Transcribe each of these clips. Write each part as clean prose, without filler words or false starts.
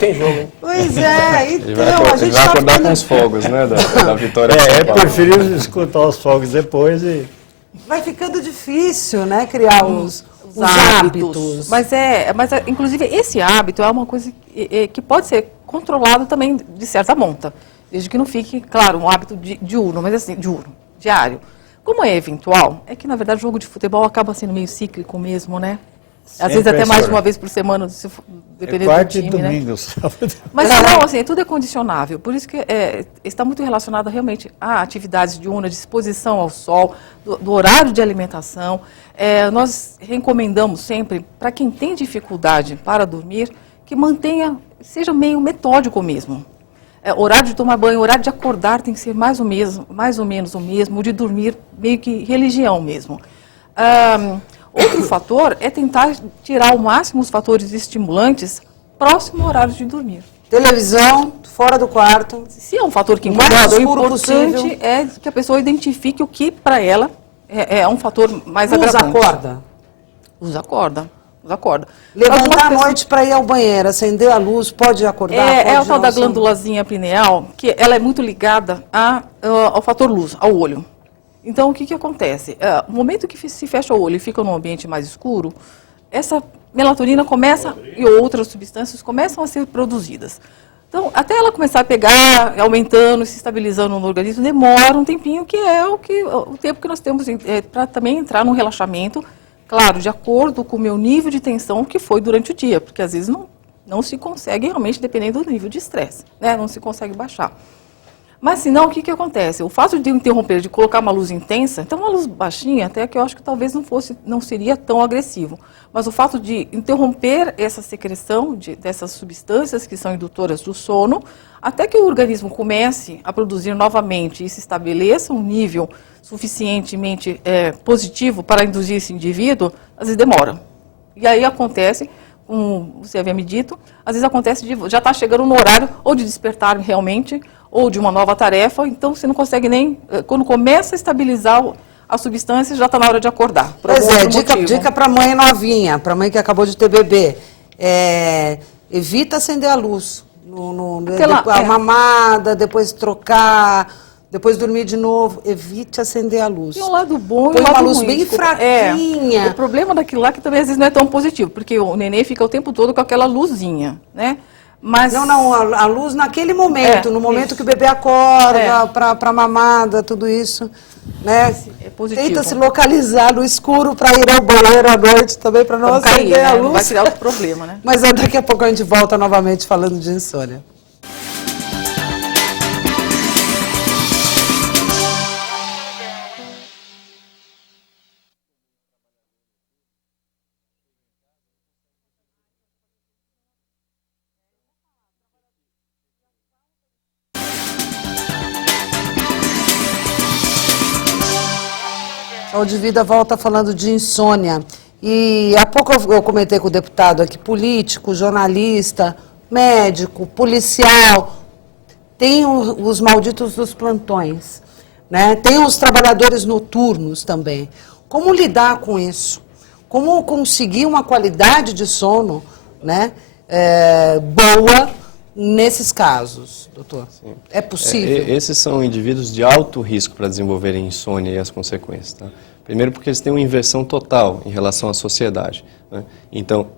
tem jogo, hein? Pois é, Ele então a gente vai tá acordar ficando... com os fogos, né, da vitória de São É Paulo. preferível escutar os fogos depois e... Vai ficando difícil, né, criar os hábitos. Mas inclusive, esse hábito é uma coisa que pode ser controlado também de certa monta. Desde que não fique, claro, um hábito diurno, mas assim, diário. Como é eventual, é que, na verdade, o jogo de futebol acaba sendo meio cíclico mesmo, né? Às vezes até mais de uma vez por semana, dependendo do time, e domingo, sábado. Mas não, assim, tudo é condicionável. Por isso que está muito relacionado realmente a atividades diurnas, de exposição ao sol, do horário de alimentação. Nós recomendamos sempre, para quem tem dificuldade para dormir, que seja meio metódico mesmo. Horário de tomar banho, horário de acordar tem que ser mais ou menos o mesmo, o de dormir meio que religião mesmo. Outro fator é tentar tirar ao máximo os fatores estimulantes próximo ao horário de dormir. Televisão, fora do quarto. Se é um fator que mais incomoda, o escuro importante possível. é que a pessoa identifique o que para ela é um fator mais Luz agravante. acorda. Luz acorda. Acorda. Levantar à noite para ir ao banheiro, acender a luz, pode acordar? É o tal da glândulazinha pineal, que ela é muito ligada ao fator luz, ao olho. Então, o que acontece? No momento que se fecha o olho e fica num ambiente mais escuro, essa melatonina começa, e outras substâncias começam a ser produzidas. Então, até ela começar a pegar, aumentando, se estabilizando no organismo, demora um tempinho, que é o tempo que nós temos para também entrar num relaxamento, claro, de acordo com o meu nível de tensão que foi durante o dia, porque às vezes não se consegue realmente, dependendo do nível de estresse, né? Não se consegue baixar. Mas, senão, o que acontece? O fato de interromper, de colocar uma luz intensa, então uma luz baixinha, até que eu acho que talvez não seria tão agressivo. Mas o fato de interromper essa secreção dessas substâncias que são indutoras do sono, até que o organismo comece a produzir novamente e se estabeleça um nível suficientemente positivo para induzir esse indivíduo, às vezes demora. E aí acontece, como você havia me dito, às vezes acontece já está chegando no horário ou de despertar realmente, ou de uma nova tarefa, então você não consegue nem, quando começa a estabilizar a substância, já está na hora de acordar. Pois dica para mãe novinha, para mãe que acabou de ter bebê, evita acender a luz, a mamada, depois trocar, depois dormir de novo, evite acender a luz. Tem um lado bom e põe um lado uma luz ruim, bem fraquinha. O problema daquilo lá que também às vezes não é tão positivo, porque o neném fica o tempo todo com aquela luzinha, né? Mas... Não, a luz naquele momento, no momento que o bebê acorda, para mamada, tudo isso, né? É positivo. Tenta se localizar no escuro para ir ao banheiro à noite também, para não acender a luz. Não vai criar outro problema, né? Mas daqui a pouco a gente volta novamente falando de insônia. Saúde e Vida volta falando de insônia. E há pouco eu comentei com o deputado aqui, político, jornalista, médico, policial, tem os malditos dos plantões, né? Tem os trabalhadores noturnos também. Como lidar com isso? Como conseguir uma qualidade de sono, né, boa nesses casos, doutor? Sim. É possível? Esses são indivíduos de alto risco para desenvolverem insônia e as consequências. Tá? Primeiro porque eles têm uma inversão total em relação à sociedade. Né? Então,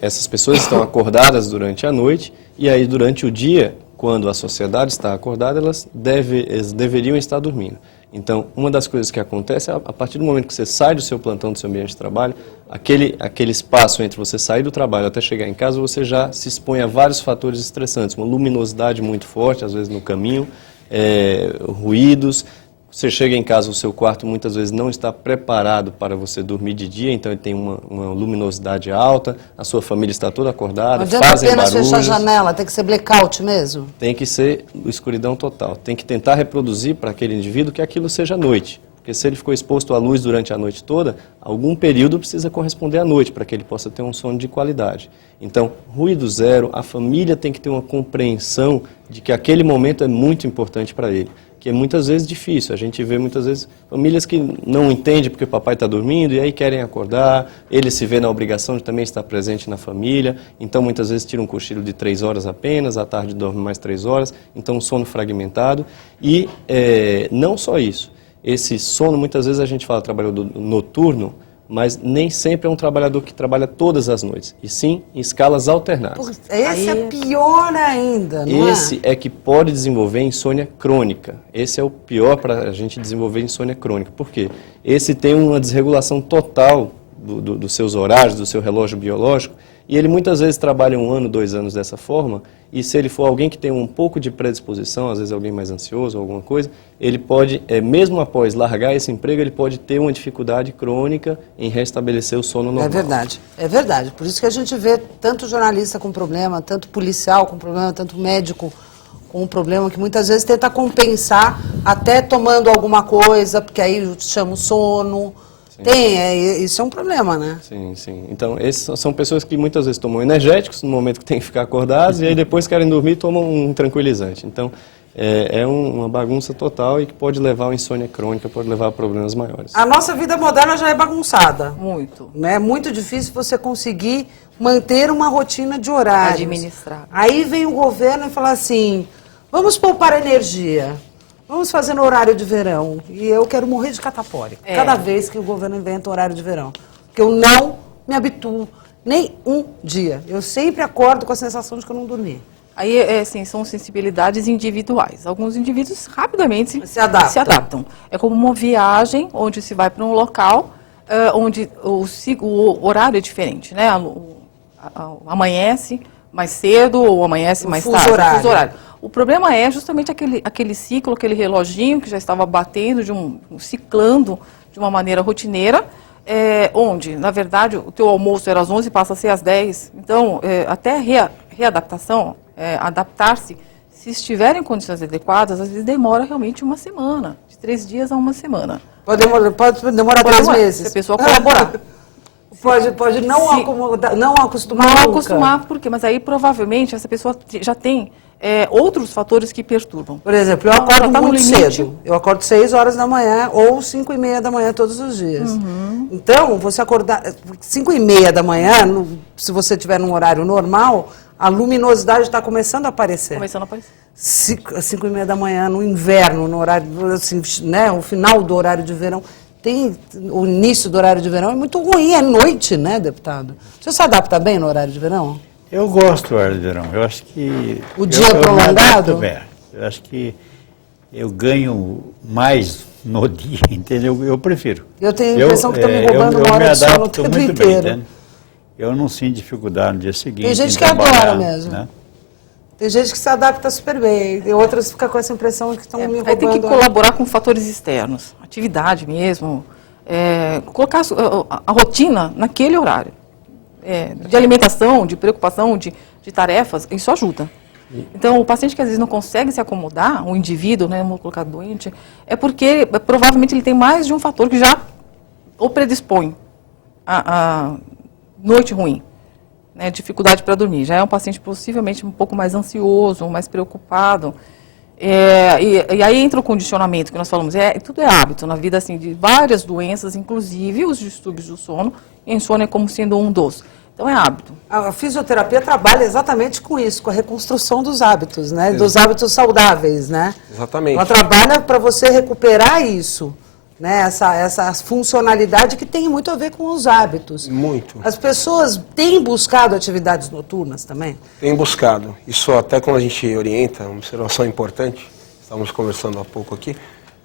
essas pessoas estão acordadas durante a noite e aí durante o dia, quando a sociedade está acordada, elas deveriam estar dormindo. Então, uma das coisas que acontece é, a partir do momento que você sai do seu plantão, do seu ambiente de trabalho, aquele espaço entre você sair do trabalho até chegar em casa, você já se expõe a vários fatores estressantes, uma luminosidade muito forte, às vezes no caminho, ruídos. Você chega em casa, o seu quarto muitas vezes não está preparado para você dormir de dia, então ele tem uma luminosidade alta, a sua família está toda acordada, fazem barulhos. Não adianta apenas fechar a janela, tem que ser blackout mesmo? Tem que ser escuridão total. Tem que tentar reproduzir para aquele indivíduo que aquilo seja noite. Porque se ele ficou exposto à luz durante a noite toda, algum período precisa corresponder à noite para que ele possa ter um sono de qualidade. Então, ruído zero, a família tem que ter uma compreensão de que aquele momento é muito importante para ele. que é muitas vezes difícil. A gente vê muitas vezes famílias que não entendem porque o papai está dormindo e aí querem acordar, ele se vê na obrigação de também estar presente na família, então muitas vezes tira um cochilo de 3 horas apenas, à tarde dorme mais 3 horas, então um sono fragmentado. E não só isso, esse sono muitas vezes a gente fala trabalhador noturno, mas nem sempre é um trabalhador que trabalha todas as noites, e sim em escalas alternadas. Esse é pior ainda, não Esse é que pode desenvolver insônia crônica. Esse é o pior para a gente desenvolver insônia crônica. Por quê? Esse tem uma desregulação total dos seus horários, do seu relógio biológico, e ele muitas vezes trabalha 1 ano, 2 anos dessa forma, e se ele for alguém que tem um pouco de predisposição, às vezes alguém mais ansioso, alguma coisa, ele pode, mesmo após largar esse emprego, ele pode ter uma dificuldade crônica em restabelecer o sono normal. É verdade. Por isso que a gente vê tanto jornalista com problema, tanto policial com problema, tanto médico com problema, que muitas vezes tenta compensar até tomando alguma coisa, porque aí chama o sono. Isso é um problema, né? Sim, sim. Então, esses são pessoas que muitas vezes tomam energéticos no momento que tem que ficar acordados e aí depois querem dormir e tomam um tranquilizante. Então, é uma bagunça total e que pode levar a insônia crônica, pode levar a problemas maiores. A nossa vida moderna já é bagunçada. Muito. É muito difícil você conseguir manter uma rotina de horários. Administrar. Aí vem o governo e fala assim, vamos poupar energia. Vamos fazer no horário de verão. E eu quero morrer de catapora. Cada vez que o governo inventa o horário de verão. Porque eu não me habituo nem um dia. Eu sempre acordo com a sensação de que eu não dormi. Aí, assim, são sensibilidades individuais. Alguns indivíduos rapidamente Se adaptam. É como uma viagem onde se vai para um local onde o horário é diferente, né? Amanhece mais cedo ou amanhece mais tarde. Fuso horário. O problema é justamente aquele ciclo, aquele reloginho que já estava batendo, ciclando de uma maneira rotineira, onde, na verdade, o teu almoço era às 11 e passa a ser às 10. Então, até readaptação, adaptar-se, se estiver em condições adequadas, às vezes demora realmente uma semana, de 3 dias a uma semana. Pode demorar 3 meses. Se a pessoa colaborar. Pode não acostumar Não nunca. acostumar, por quê? Mas aí, provavelmente, essa pessoa já tem outros fatores que perturbam. Por exemplo, eu acordo muito cedo. Eu acordo 6 horas da manhã ou 5:30 da manhã todos os dias. Então, você acordar 5:30 da manhã, se você estiver num horário normal, a luminosidade está começando a aparecer. 5:30 da manhã, no inverno, no horário, assim, né, o final do horário de verão. O início do horário de verão é muito ruim, é noite, né, deputado? Você se adapta bem no horário de verão? Eu gosto do horário de verão. Eu acho que... O dia é prolongado? Eu acho que eu ganho mais no dia, entendeu? Eu prefiro. Eu tenho a impressão que estão me roubando uma hora de sono o tempo inteiro. Bem, eu não sinto dificuldade no dia seguinte. Tem gente que adora mesmo. Né? Tem gente que se adapta super bem, e outras ficam com essa impressão que estão me roubando. Aí tem que colaborar com fatores externos, atividade mesmo, colocar a rotina naquele horário. De alimentação, de preocupação, de tarefas, isso ajuda. Então, o paciente que às vezes não consegue se acomodar, um indivíduo, né, vamos colocar doente, é porque provavelmente ele tem mais de um fator que já o predispõe a noite ruim, né, dificuldade para dormir. Já é um paciente possivelmente um pouco mais ansioso, mais preocupado. E aí entra o condicionamento que nós falamos. Tudo é hábito na vida, assim, de várias doenças, inclusive os distúrbios do sono. E a insônia como sendo um dos. Então é hábito. A fisioterapia trabalha exatamente com isso, com a reconstrução dos hábitos, né? Dos hábitos saudáveis, né? Exatamente. Ela trabalha para você recuperar isso, né? Essa funcionalidade que tem muito a ver com os hábitos. Muito. As pessoas têm buscado atividades noturnas também? Tem buscado. Isso até quando a gente orienta, uma observação importante, estávamos conversando há pouco aqui,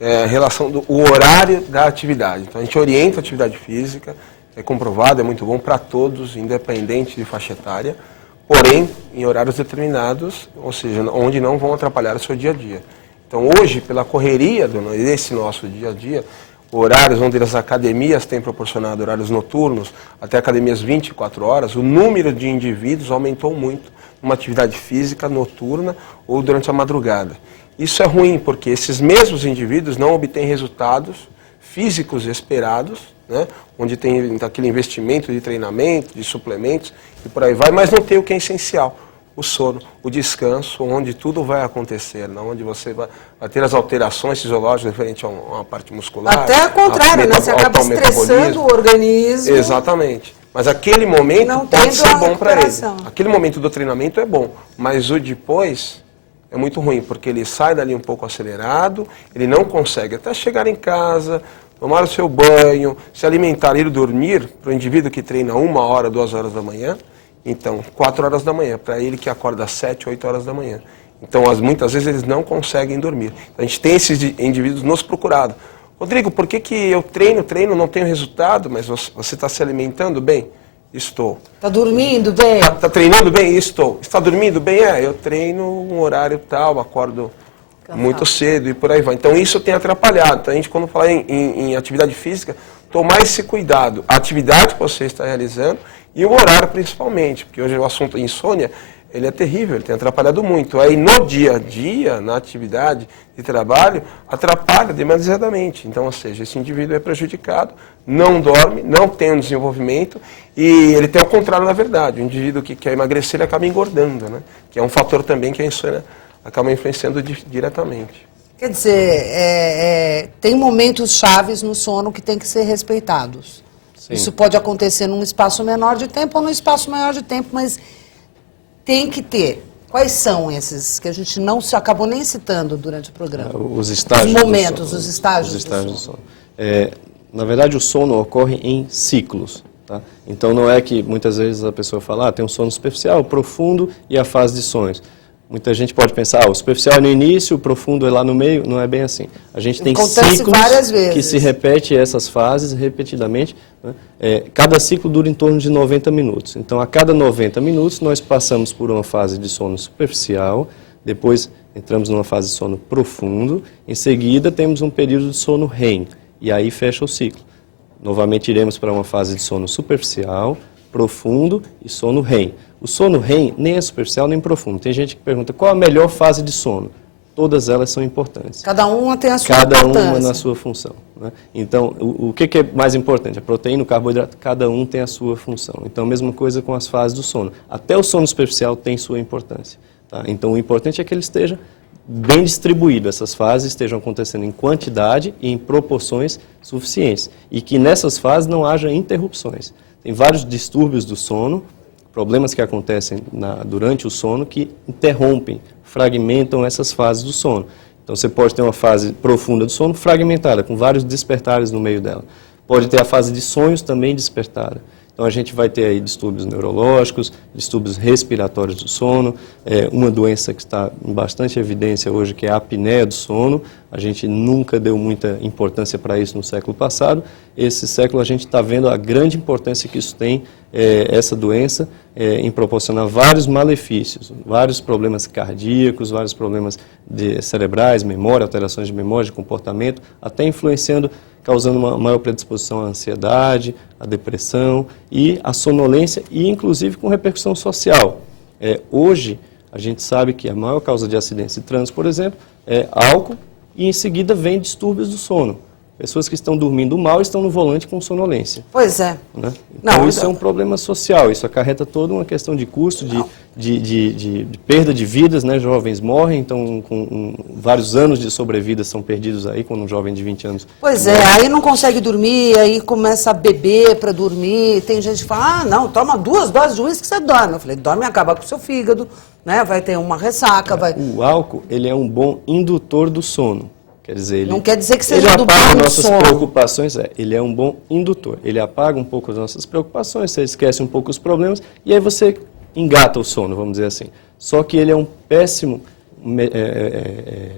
a relação do horário da atividade. Então a gente orienta a atividade física, é comprovado, é muito bom para todos, independente de faixa etária, porém em horários determinados, ou seja, onde não vão atrapalhar o seu dia a dia. Então hoje, pela correria desse nosso dia a dia, horários onde as academias têm proporcionado horários noturnos, até academias 24 horas, o número de indivíduos aumentou muito numa atividade física noturna ou durante a madrugada. Isso é ruim, porque esses mesmos indivíduos não obtêm resultados físicos esperados, né, onde tem aquele investimento de treinamento, de suplementos e por aí vai, mas não tem o que é essencial. o sono, o descanso, onde tudo vai acontecer, não? Onde você vai ter as alterações fisiológicas referente a uma parte muscular. Até ao contrário, né? Você acaba estressando o organismo. Exatamente. Mas aquele momento não pode ser bom para ele. recuperação. Aquele momento do treinamento é bom, mas o depois é muito ruim, porque ele sai dali um pouco acelerado, ele não consegue até chegar em casa, tomar o seu banho, se alimentar, ir dormir, para o indivíduo que treina 1 hora, 2 horas da manhã, então 4 horas da manhã, para ele que acorda às 7, 8 horas da manhã. Então, muitas vezes eles não conseguem dormir. Então, a gente tem esses indivíduos nos procurado. Rodrigo, por que eu treino, não tenho resultado, mas você está se alimentando bem? Estou. Está dormindo bem? Está treinando bem? Estou. Está dormindo bem? Eu treino um horário tal, acordo muito cedo e por aí vai. Então isso tem atrapalhado. Então a gente, quando fala em atividade física, tomar esse cuidado. A atividade que você está realizando e o horário principalmente, porque hoje o assunto insônia, ele é terrível, ele tem atrapalhado muito. Aí no dia a dia, na atividade de trabalho, atrapalha demasiadamente. Então, ou seja, esse indivíduo é prejudicado, não dorme, não tem um desenvolvimento e ele tem o contrário na verdade. O indivíduo que quer emagrecer, ele acaba engordando, né? Que é um fator também que a insônia acaba influenciando diretamente. Quer dizer, tem momentos chaves no sono que tem que ser respeitados. Sim. Isso pode acontecer num espaço menor de tempo ou num espaço maior de tempo, mas tem que ter. Quais são esses que a gente não se acabou nem citando durante o programa? Os estágios os momentos, do sono. os estágios, do sono. Na verdade, o sono ocorre em ciclos. Tá? Então, não é que muitas vezes a pessoa fala, tem um sono superficial, profundo e a fase de sonhos. Muita gente pode pensar, o superficial é no início, o profundo é lá no meio. Não é bem assim. A gente tem ciclos que se repetem essas fases repetidamente. Né? Cada ciclo dura em torno de 90 minutos. Então, a cada 90 minutos, nós passamos por uma fase de sono superficial, depois entramos numa fase de sono profundo, em seguida temos um período de sono REM, e aí fecha o ciclo. Novamente iremos para uma fase de sono superficial, profundo e sono REM. O sono REM nem é superficial nem profundo. Tem gente que pergunta qual a melhor fase de sono. Todas elas são importantes. Cada uma tem a sua importância. Cada uma na sua função. Né? Então, o que é mais importante? A proteína, o carboidrato, cada um tem a sua função. Então, a mesma coisa com as fases do sono. Até o sono superficial tem sua importância. Tá? Então, o importante é que ele esteja bem distribuído, essas fases estejam acontecendo em quantidade e em proporções suficientes. E que nessas fases não haja interrupções. Tem vários distúrbios do sono, problemas que acontecem durante o sono que interrompem, fragmentam essas fases do sono. Então você pode ter uma fase profunda do sono fragmentada, com vários despertares no meio dela. Pode ter a fase de sonhos também despertada. Então a gente vai ter aí distúrbios neurológicos, distúrbios respiratórios do sono, uma doença que está em bastante evidência hoje, que é a apneia do sono. A gente nunca deu muita importância para isso no século passado. Esse século a gente está vendo a grande importância que isso tem, essa doença, em proporcionar vários malefícios, vários problemas cardíacos, vários problemas cerebrais, memória, alterações de memória, de comportamento, até influenciando, causando uma maior predisposição à ansiedade, à depressão e à sonolência, e inclusive com repercussão social. Hoje, a gente sabe que a maior causa de acidentes de trânsito, por exemplo, é álcool, e em seguida vem distúrbios do sono. Pessoas que estão dormindo mal estão no volante com sonolência. Pois é. Né? Então, isso é um problema social, isso acarreta toda uma questão de custo, de perda de vidas, né? Jovens morrem, então vários anos de sobrevida são perdidos aí, quando um jovem de 20 anos... Pois aí não consegue dormir, aí começa a beber para dormir, tem gente que fala, não, toma 2 doses de uísque que você dorme. Eu falei, dorme e acaba com o seu fígado, né? Vai ter uma ressaca, O álcool, ele é um bom indutor do sono. Quer dizer, não quer dizer que seja ele do apaga bom nossas sono. preocupações, ele é um bom indutor. Ele apaga um pouco as nossas preocupações, você esquece um pouco os problemas e aí você engata o sono, vamos dizer assim. Só que ele é um péssimo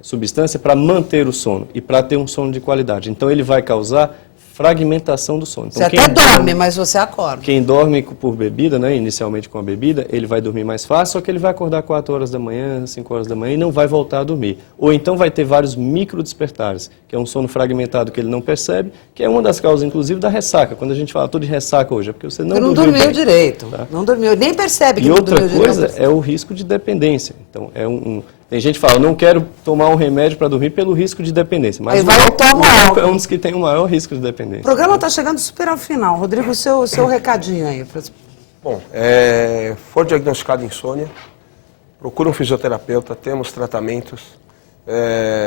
substância para manter o sono e para ter um sono de qualidade. Então ele vai causar fragmentação do sono. Então, você até dorme, mas você acorda. Quem dorme por bebida, né, inicialmente com a bebida, ele vai dormir mais fácil, só que ele vai acordar 4 horas da manhã, 5 horas da manhã e não vai voltar a dormir. Ou então vai ter vários micro despertares, que é um sono fragmentado que ele não percebe, que é uma das causas, inclusive, da ressaca. Quando a gente fala, estou de ressaca hoje, é porque você não dormiu bem, direito. Tá? Não dormiu, nem percebe que não dormiu direito. E outra coisa é o risco de dependência. Então, tem gente que fala, não quero tomar um remédio para dormir pelo risco de dependendência. Mas o álcool é um dos que tem o maior risco de dependência. O programa está chegando super ao final. Rodrigo, o seu recadinho aí. Bom, for diagnosticado insônia, procura um fisioterapeuta, temos tratamentos.